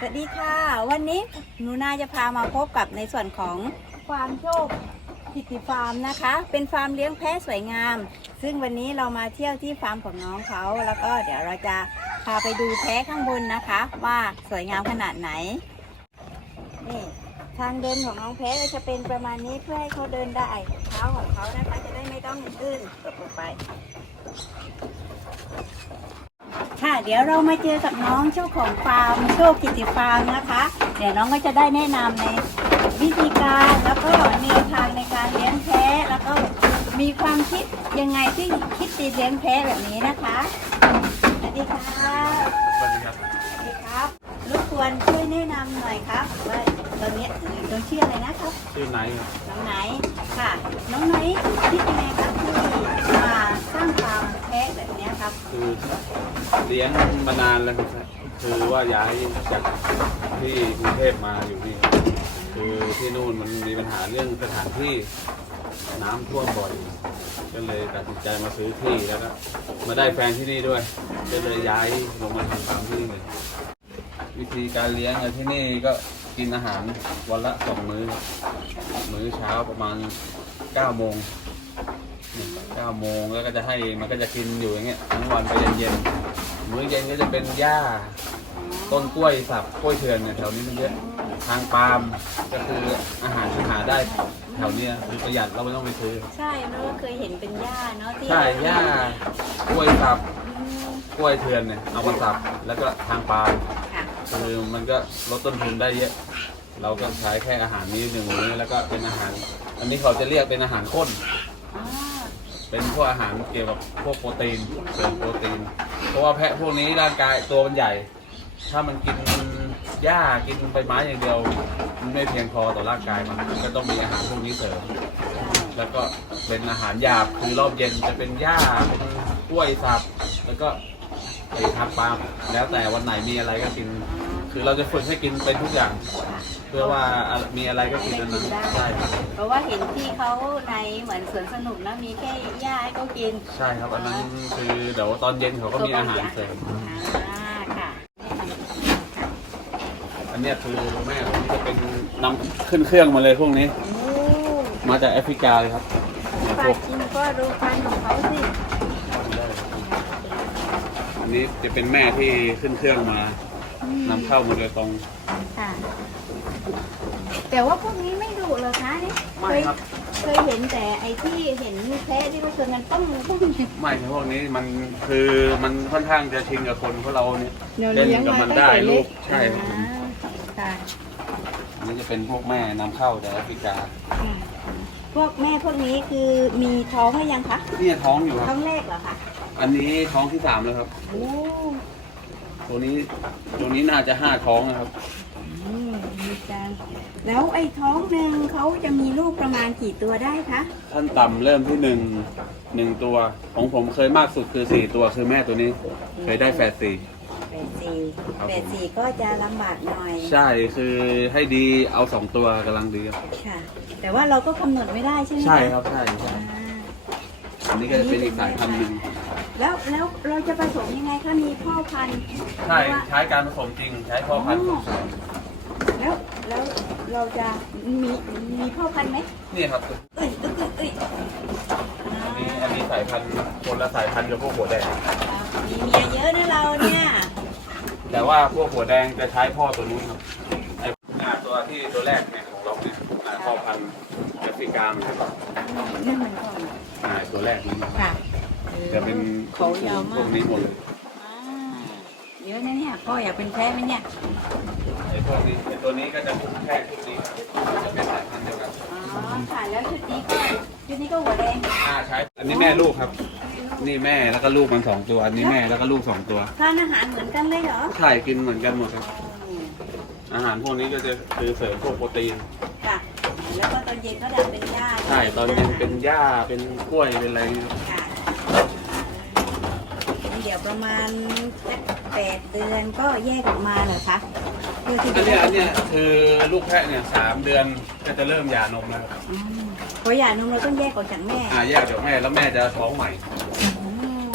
สวัสดีค่ะ วันนี้หนูนาจะพามาพบกับในส่วนของฟาร์มโชคกิติฟาร์มนะคะ เป็นฟาร์มเลี้ยงแพะสวยงาม ซึ่งวันนี้เรามาเที่ยวที่ฟาร์มของน้องเขา แล้วก็เดี๋ยวเราจะพาไปดูแพะข้างบนนะคะ ว่าสวยงามขนาดไหนนี่ทางเดินของน้องแพะจะเป็นประมาณนี้เพื่อให้เขาเดินได้เท้าของเขานะคะจะได้ไม่ต้องลื่นตกลงไป ค่ะ เดี๋ยวเรามาเจอกับน้องเจ้าของฟาร์มโชคกิติฟาร์มนะคะ เดี๋ยวน้องก็จะได้แนะนำในวิธีการแล้วก็แนวทางในการเลี้ยงแพะแล้วก็มีความคิดยังไงที่คิดตีเลี้ยงแพะแบบนี้นะคะสวัสดีค่ะสวัสดีครับสวัสดีครับรบกวนช่วยแนะนำหน่อยครับว่าตอนนี้น้องชื่ออะไรนะครับ ชื่อไนท์ครับน้องไหนค่ะ น้องไหนคิดยังไงครับที่มาสร้างฟาร์ม แพะแบบเนี้ยครับ คือเลี้ยงมานานแล้วครับคือว่าย้ายจากที่กรุงเทพมาอยู่นี่คือที่นู่นมันมีปัญหาเรื่องสถานที่น้ำท่วมบ่อย ก็เลยตัดสินใจมาซื้อที่แล้วก็มาได้แฟนที่นี่ด้วย ก็เลยย้ายลงมาทำฟาร์มที่นี่เลยวิธีการเลี้ยงอะที่นี่ก็กินอาหารวันละสองมื้อมื้อเช้าประมาณเก้าโมง เก้าโมงแล้วก็จะให้มันก็จะกินอยู่อย่างเงี้ยทั้งวันไปเย็นๆมื้อเย็นก็จะเป็นหญ้าต้นกล้วยสับกล้วยเถื่อนเนี่ยแถวนี้มันเยอะทางปาล์มก็คืออาหารที่หาได้แถวเนี้ยคือประหยัดเราไม่ต้องไปซื้อ ใช่เพราะว่าเคยเห็นเป็นหญ้าเนาะที่ใช่หญ้ากล้วยสับอืมกล้วยเถื่อนเนี่ยเอามาสับแล้วก็ทางปาล์มค่ะคือมันก็ลดต้นทุนได้เยอะ เราก็ใช้แค่อาหารนี้หนึ่งมื้อแล้วก็เป็นอาหาร อันนี้เขาจะเรียกเป็นอาหารข้นอ๋อ เป็นพวกอาหารเกี่ยวกับพวกโปรตีนเสริมโปรตีน เพราะว่าแพะพวกนี้ร่างกายตัวมันใหญ่ ถ้ามันกินหญ้ากินใบไม้อย่างเดียว มันไม่เพียงพอต่อร่างกายมันก็ต้องมีอาหารพวกนี้เสริม แล้วก็เป็นอาหารหยาบคือรอบเย็นจะเป็นหญ้าเป็นกล้วยสับแล้วก็ไอ้ทับปลาแล้วแต่วันไหนมีอะไรก็กิน คือเราจะฝึกให้กินเป็นทุกอย่าง เพื่อว่ามีอะไรก็กินอันนั้นใช่ครับเพราะว่าเห็นที่เขาในเหมือนสวนสนุกนะมีแค่หญ้าให้เขากินใช่ครับอันนั้นคือเดี๋ยวตอนเย็นเขาก็มีอาหารเสริมอ่าค่ะอันเนี้ยคือแม่ผมจะเป็นนำขึ้นเครื่องมาเลยพวกนี้โอ้มาจากแอฟริกาเลยครับเนี่ยปพลาวกกินก็ดูฟันของเขาสิอันนี้จะเป็นแม่ที่ขึ้นเครื่องมาอืม นำเข้ามาโดยตรง ค่ะ แต่ว่าพวกนี้ไม่ดุเหรอคะนี่ไม่เคยครับ เคยเห็นแต่ไอ้ที่เห็นแพ้ที่เขาชวนกันต้องต้อง ไม่ครับพวกนี้มันคือมันค่อนข้างจะชินกับคนเพราะเราเนี่ยเดี๋ยวเล่นเลี้ยงกับมามันตั้งได้แต่ลูเล็กกใช่ครับผมอ่าค่ะอันนี้จะเป็นพวกแม่นำเข้าจากแอฟริกาอืมพวกแม่พวกนี้คือมีท้องหรือยังคะ เนี่ยท้องอยู่คท้รัอบ งแรกเหรอคะอันนี้ท้องที่สามแล้วครับ โอ้ ตัวนี้ตัวนี้น่าจะห้าท้องนะครับ อืมมีการแล้วไอ้ท้องหนึ่งเขาจะมีลูกประมาณกี่ตัวได้คะขั้นต่ำเริ่มที่หนึ่งหนึ่งตัว ของผมเคยมากสุดคือสี่ตัวคือแม่ตัวนี้เคยได้แฝดสี่แปดสี่ครับผมแปดสี่ก็จะลำบากหน่อย ใช่คือให้ดีเอาสองตัวกำลังดีครับค่ะ แต่ว่าเราก็กำหนดไม่ได้ใช่ไหมะใช่ครับใช่ใช่อ่าอันนี้ก็จะเป็นอีกสายพันธุ์หนึ่ง แล้วแล้วเราจะผสมยังไงคะมีพ่อพันธุ์ใช่หรือว่าใช้การผสมจริง ใช้พ่อพันธุ์ผสมแล้วแล้วเราจะมีมีพ่อพันธุ์ไหมนี่ครับเอ้ยเอ้ยเอ้ยอันนี้อันนี้สายพันธุ์คนละสายพันธุ์กับพวกหัวแดง มีเมียเยอะนะเราเนี่ยแต่ว่าพวกหัวแดงจะใช้พ่อตัวนู้นครับไอ้งาตัวที่ตัวแรกเนี่ยของเราเนี่ยอ่าพ่อพันธุ์แอฟริกาเหมือนกันนี่มันก่อนอ่าตัวแรกนี้ ค่ะ จะเป็นเขายาวพมาวกกนี้หมดเลยอ่าเยอะนะเนี่ยพ่ออยากเป็นแพ้ไหมเนี่ยไอ้พวกนี้ไอ้ตัวนี้ก็จะแค่ชุดนี้จะเป็นสายพันธุ์เดียวกันอ๋อค่ะแล้วชุดนี้ก็ชุดนี้ก็หัวแดงอ่าใช้อันนี้แม่ลูกครับ นี่แม่แล้วก็ลูกมันสองตัว อันนี้แม่แล้วก็ลูกสองตัวทานอาหารเหมือนกันเลยเหรอใช่กินเหมือนกันหมดครับ อืมอาหารพวกนี้ก็จะคือเสริมพวกโปรตีน ค่ะแล้วก็ตอนเย็นก็ดันเป็นหญ้าใช่ตอนเย็นเป็นหญ้าเป็นกล้วยเป็นอะไรอย่างเงี้ยครับค่ะเดี๋ยวประมาณสักแปดเดือนก็แยกออกมาเหรอคะเพื่อที่อัจะนเนี้ยอันเนี้ยคือลูกแพะเนี่ยสามเดือนก็จะเริ่มหย่านมแล้วครับอืมพอหย่านมเราต้องแยกออกจากแม่อ่าแยกจากแม่แล้วแม่จะท้องใหม่ อืม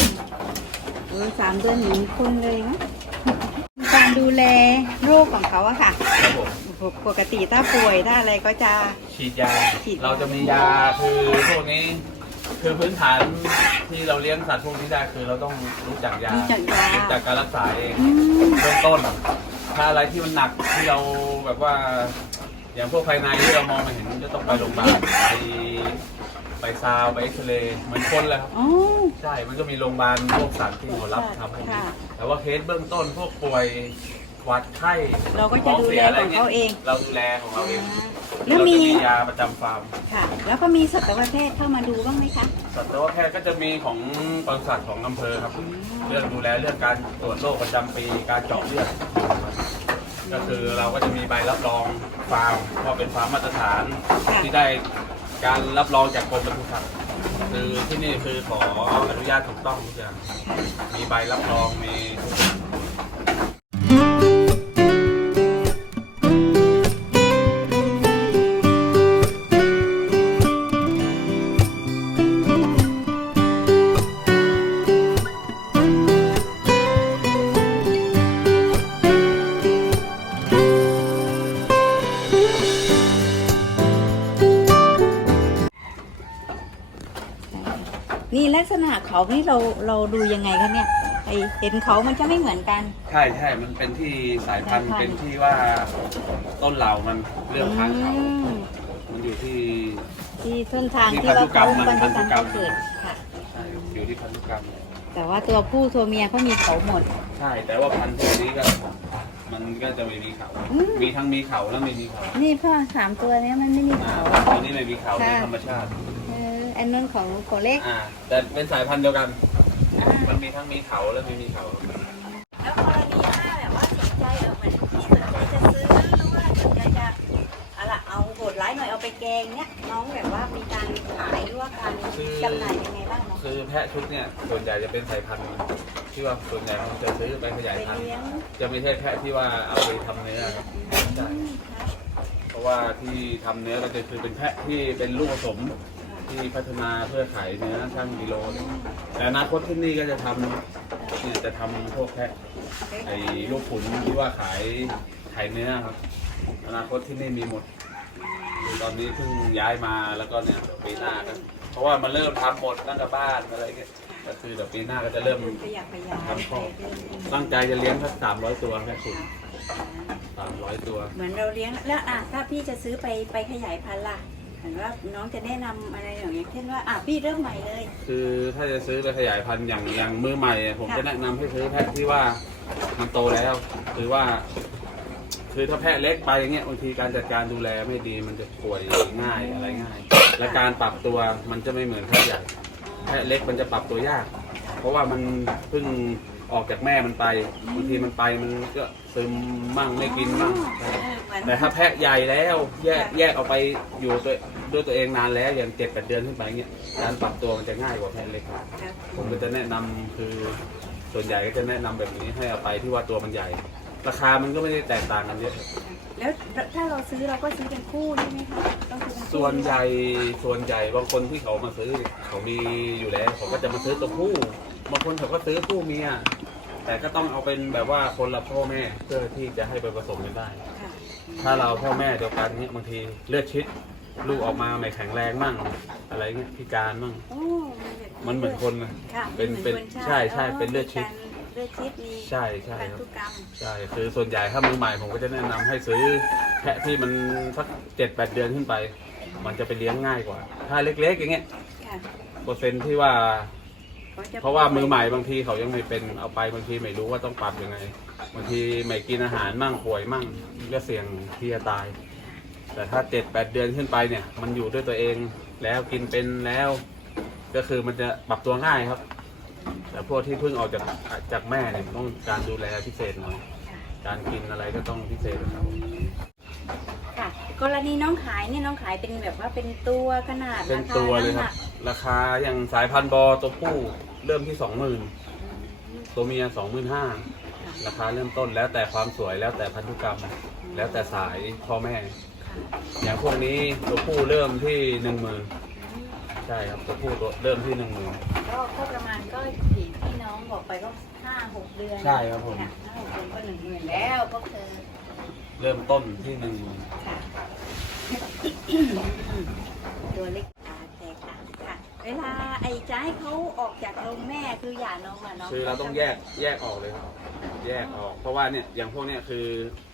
เออสามเดือนเหมือนคนเลยนะฟาการดูแลโรคของเขาอะค่ะ ครับผมปกติถ้าป่วยถ้าอะไรก็จะ ฉีดยา ฉีด เราจะมียาคือพวกนี้ คือพื้นฐานที่เราเลี้ยงสัตว์พวกนี้ได้คือเราต้องรู้จักยารู้จักยา รู้จักการรักษาเองอืมเบื้องต้น ถ้าอะไรที่มันหนักที่เราแบบว่า อย่างพวกภายในที่เรามองไม่เห็นจะต้องไปโรงพยาบาลไปไปซาวไปเอ็กซเรย์เหมือนคนเลยครับ อ๋อ ใช่ มันก็มีโรงพยาบาลพวกสัตว์ที่เขารับทำพวกนี้ค่ะ แต่ว่าเคสเบื้องต้นพวกป่วย หวัดไข้เราก็จะดูแลของเขาเอง เราดูแลของเราเองแล้วเรามีจะมียาประจำฟาร์มค่ะ แล้วก็มีสัตวแพทย์เข้ามาดูบ้างไหมคะสัตวแพทย์ก็จะมีของปศุสัตว์ของอำเภอครับ เรื่องดูแลเรื่องการตรวจโรคประจำปีการเจาะเลือดก็คือเราก็จะมีใบรับรองฟาร์มว่าเป็นฟาร์มมาตรฐานค่ะที่ได้การรับรองจากกรมปศุสัตว์คือที่นี่คือขออนุญาตถูกต้องทุกอย่างมีใบรับรองมี ลักษณะเขานี่เราเราดูยังไงคะเนี่ยไอเห็นเขามันจะไม่เหมือนกัน ใช่ใช่มันเป็นที่สายพันธุ์สายพันธุ์ เป็นที่ว่าต้นเหล่ามันเรื่องค้างเขา อืมมันอยู่ที่ ที่ต้นทางที่ที่ว่าเขาพับรนรธุทุกกรรรรมมเกิดค่ะ ใช่อยู่ที่พันธุกรรม แต่ว่าตัวผู้ตัวเมียเขามีเขาหมด ใช่ แต่ว่าพันธุ์พวกนี้ก็ มันก็จะไม่มีเขา อืม มีทั้งมีเขาและไม่มีเขานี่พ่อสามตัวเนี้ยมันไม่มีอ่าเขา ตัวนี้ไม่มีเขาค่ะเป็นธรรมชาติเอออันนั้นของของเล็กอ่า แต่เป็นสายพันธุ์เดียวกัน อ่า มันมีทั้งมีเขาและไม่มีเขา แล้วกรณีถ้าแบบว่าสนใจเออเหมือนที่สนใจจะซื้อหรือว่าสนใจจะเอาละเอาโหดร้ายหน่อยเอาไปแกงเนี้ยน้องแบบว่ามีการขายหรือว่าการจำหน่ายยังไงบ้างเนาะคือแพะชุดเนี่ยส่วนใหญ่จะเป็นสายพันธุ์ที่ว่าส่วนใหญ่มันจะซื้อไปขยายไปพันธุ์เลี้ยงจะไม่ใช่แพะที่ว่าเอาไปทำเนื้อครับใช่อืมครับเพราะว่าที่ทำเนื้อก็จะคือเป็นแพะที่เป็นลูกผสม ที่พัฒนาเพื่อขายเนื้อช่างกิโลเนี่ยแต่อนาคตที่นี่ก็จะทำเนี่ยจะทำพวกแพะไอ้ลูกขุนที่ว่าขายขายเนื้อครับ อนาคตที่นี่มีหมดคือตอนนี้เพิ่งย้ายมาแล้วก็เนี่ยปีหน้าก็เพราะว่ามันเริ่มทำหมดตั้งแต่บ้านอะไรเงี้ยก็คือเดี๋ยวปีหน้าก็จะเริ่มขยับขยายทำข้อไปเรื่อยๆตั้งใจจะเลี้ยงสักสามร้อยตัวแค่ขุนสามร้อยตัว เหมือนเราเลี้ยงแล้วอะถ้าพี่จะซื้อไปไปขยายพันธุ์ล่ะ เห็นว่าน้องจะแนะนำอะไรอย่างเงี้ยเช่นว่าอะพี่เริ่มใหม่เลย คือถ้าจะซื้อไปขยายพันธุ์อย่างอย่างมือใหม่อะผมจะแนะนำให้ซื้อแพะที่ว่ามันโตแล้วหรือว่า คือถ้าแพะเล็กไปอย่างเงี้ยบางทีการจัดการดูแลไม่ดีมันจะป่วยง่ายอะไรง่าย และการปรับตัวมันจะไม่เหมือนแพะใหญ่ แพะเล็กมันจะปรับตัวยาก เพราะว่ามันเพิ่ง ออกจากแม่มันไปบางทีมันไปมันก็ซึมมั่งไม่กินมั่งเออเหมือนแต่ถ้าแพะใหญ่แล้วแยกแยกออกไปอยู่ตัวด้วยตัวเองนานแล้วอย่างเจ็ดแปดเดือนขึ้นไปเงี้ยการปรับตัวมันจะง่ายกว่าแพะเล็กครับผมก็จะแนะนำคือส่วนใหญ่ก็จะแนะนำแบบนี้ให้เอาไปที่ว่าตัวมันใหญ่ ราคามันก็ไม่ได้แตกต่างกันเยอะแล้วถ้าเราซื้อเราก็ซื้อเป็นคู่ใช่ไหมคะต้องซื้อเป็นคู่ส่วนใหญ่ส่วนใหญ่บางคนที่เขามาซื้อเขามีอยู่แล้วเขาก็จะมาซื้อตัวผู้บางคนเขาก็ซื้อผู้เมีย แต่ก็ต้องเอาเป็นแบบว่าคนละพ่อแม่เพื่อที่จะให้ไปผสมกันได้ ค่ะถ้าเราพ่อแม่เดียวกันเนี่ยบางทีเลือดชิดลูกออกมาไม่แข็งแรงมั่งอะไรเงี้ยพิการมั่ง โอ้มันเหมือนคนนะค่ะเป็นหมือเป็นคใช่ใช่เป็นเลือดชิดเลือดชิดมีใช่ใช่พันครับ ธุกรรมใช่คือส่วนใหญ่ถ้ามือใหม่ผมก็จะแนะนำให้ซื้อแพะที่มันสักเจ็ดแปดเดือนขึ้นไป มันจะไปเลี้ยงง่ายกว่า ถ้าเล็กๆอย่างเงี้ยค่ะเปอร์เซ็นต์ที่ว่าขจ เพราะว่ามือใหม่บางทีเขายังไม่เป็นเอาไปบางทีไม่รู้ว่าต้องปรับยังไงบางทีไม่กินอาหารมั่งป่วยมั่งก็เสี่ยงที่จะตาย แต่ถ้าเจ็ดแปดเดือนขึ้นไปเนี่ย มันอยู่ด้วยตัวเองแล้วกินเป็นแล้ว ก็คือมันจะปรับตัวง่ายครับ แต่พวกที่เพิ่งออกจากจากแม่เนี่ยต้องการดูแลพิเศษหน่อยการกินอะไรก็ต้องพิเศษครับค่ะ กรณีน้องขายเนี่ยน้องขายเป็นแบบว่าเป็นตัวขนาดเป็นราคาตัวเลยน้ำคหรันับก ราคาอย่างสายพันธุ์บอตัวผู้เริ่มที่สองหมื่นตัวเมียสองหมื่นห้าราคาเริ่มต้นแล้วแต่ความสวยแล้วแต่พันธุกรรม แล้วแต่สายพ่อแม่ อย่างพวกนี้ตัวผู้เริ่มที่หนึ่งหมื่นใช่ครับตัวผู้ตัวเริ่มที่หนึ่งหมื่นก็ก็ประมาณก็อย่างที่น้องบบอกไปก็ห้าหกเดือนใช่ครับผมเนี่ยห้าหกเดือนก็หนึ่งหมื่นแล้วก็คือเริ่มต้นที่หนึ่งค่ะ ตัวเล็กตาแตกต่างค่ะ เวลาไอ้จะให้เขาออกจากนมแม่คือหย่านมอะเนาะคือเราต้องแยกแยกออกเลยครับ แยกออก เพราะว่าเนี่ยอย่างพวกเนี้ยคือ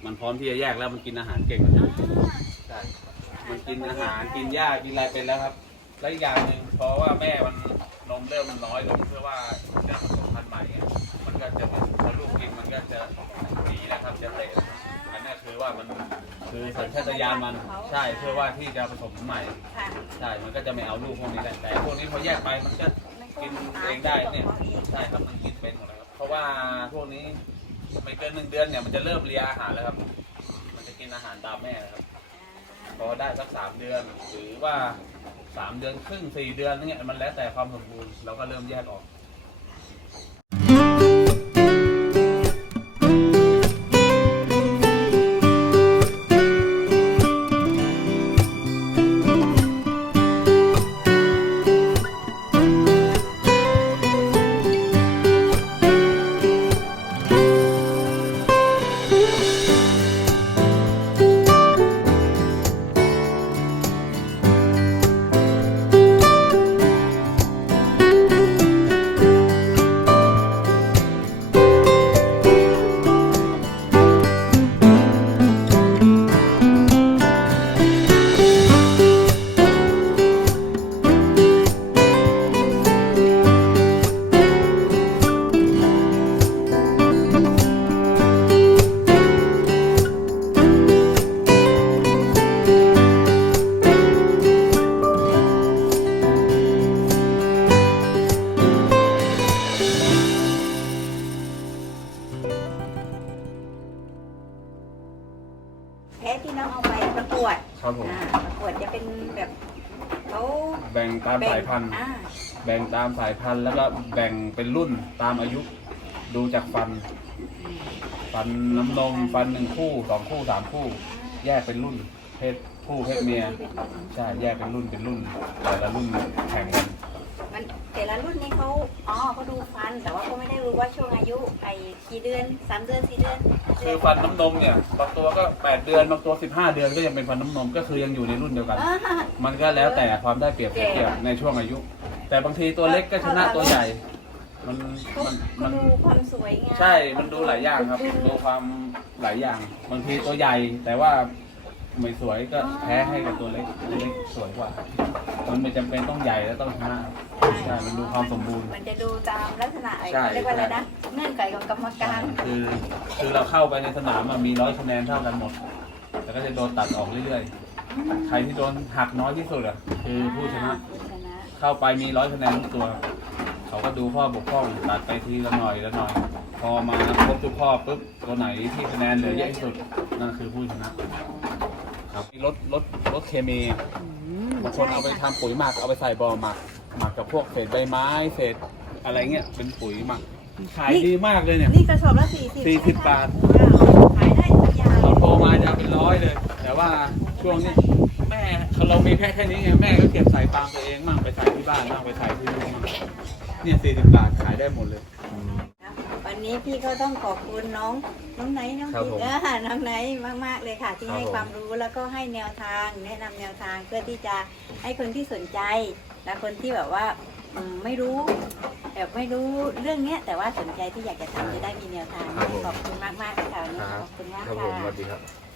มันพร้อมที่จะแยกแล้วมันกินอาหารเก่งอ่าใช่มันกินอาหารกินหญ้ากินอะไรเป็นแล้วครับ และอีกอย่างหนึ่งเพราะว่าแม่มันนมเริ่มน้อยลงเพื่อว่าจะผสมพันธุ์ใหม่อะมันก็จะพอลูกกินมันก็จะหนีนะครับจะเตะอันนี้ คือว่ามันคือสัญชาตญาณมันใช่เพื่อว่าที่จะผสมใหม่ ค่ะใช่ มันก็จะไม่เอาลูกพวกนี้ได้แต่พวกนี้พอแยกไปมันก็กินเองได้เนี่ยใช่ครับมันกินเป็นหมดแล้วครับเพราะว่าพวกนี้ไม่เกินหนึ่งเดือนเนี่ยมันจะเริ่มเลียอาหารแล้วครับ มันจะกินอาหารตามแม่นะครับพอได้สักสามเดือน หรือว่าสามเดือนครึ่งสี่เดือนเนี่ยมันแล้วแต่ความสมบูรณ์เราก็เริ่มแยกออก แบ่งตามสายพันธุ์ อ่าแบ่งตามสายพันธุ์แล้วก็แบ่งเป็นรุ่นตามอายุ ดูจากฟัน ฟันน้ำนมฟันหนึ่งคู่สองคู่สามคู่ แยกเป็นรุ่น เพศผู้เพศเมีย ใช่แยกเป็นรุ่นเป็นรุ่น แต่ละรุ่นแข่งกัน มันแต่ละรุ่นนี้เขาอ๋อเขาดูฟัน แต่ว่าเขาไม่ได้รู้ว่าช่วงอายุไอ้กี่เดือนสามเดือนสี่เดือนคือฟันน้ำนมเนี่ยบางตัวก็8เดือนบางตัว15เดือนก็ยังเป็นฟันน้ำนมก็คือยังอยู่ในรุ่นเดียวกัน อ่ามันก็แล้วแต่ความได้เปรียบเสียเปรียบในช่วงอายุ แต่บางทีตัวเล็กก็ชนะตัวใหญ่ มันเขามันเขามันดูความสวยงามใช่ มันดูหลายอย่างครับ ดูความหลายอย่าง บางทีตัวใหญ่ แต่ว่า ไม่สวยก็แพ้ให้กับตัวเล็กตัวเล็กสวยกว่า มันไม่จำเป็นต้องใหญ่แล้วต้องชนะใช่มันดูความสมบูรณ์ มันจะดูตามลักษณะไอ้ใช่เขาเรียกว่าอะไรนะเงื่อนไขของกรรมการ คือคือเราเข้าไปในสนามมันมีร้อยคะแนนเท่ากันหมด แต่ก็จะโดนตัดออกเรื่อยๆ ใครที่โดนหักน้อยที่สุดอะคือผู้ชนะ ผู้ชนะเข้าไปมีร้อยคะแนนทุกตัว เขาก็ดูข้อบกพร่องตัดไปทีละหน่อยละหน่อย พอมาครบทุกข้อปุ๊บตัวไหนที่คะแนนเหลือเยอะที่สุดนั่นคือผู้ชนะ ครับรถรถรถเคมีบางคนเอาไปทำปุ๋ยหมักเอาไปใส่บ่อหมักหมักกับพวกเศษใบไม้เศษอะไรเงี้ยเป็นปุ๋ยหมักขายดีมากเลยเนี่ย นี่กระสอบละสี่สิบสี่สิบบาท ขายได้ทุกอย่างเราโตมาจะเอาเป็นร้อยเลย แต่ว่าช่วงนี้แม่เรามีแค่แค่นี้ไงแม่ก็เก็บใส่ฟาร์มตัวเองมั่งไปใส่ที่บ้านมั่งไปใส่ที่ลูกมั่งเนี่ยสี่สิบบาทขายได้หมดเลยวั นนี้พี่ก็ต้องขอบคุณน้องน้องไหนน้องครับผมเออน้องไหนมาก ๆ เลยค่ะ ที่ครับให้ผมความรู้แล้วก็ให้แนวทางแนะนำแนวทางเพื่อที่จะให้คนที่สนใจ และคนที่แบบว่าอืมไม่รู้แบบไม่รู้เรื่องเนี้ย แต่ว่าสนใจที่อยากจะทำจะได้มีแนวทางครับผมขอบคุณมากๆเลยค่ะวันนี้ขอบคุณมากครับผค่ะมสวัสดีครับ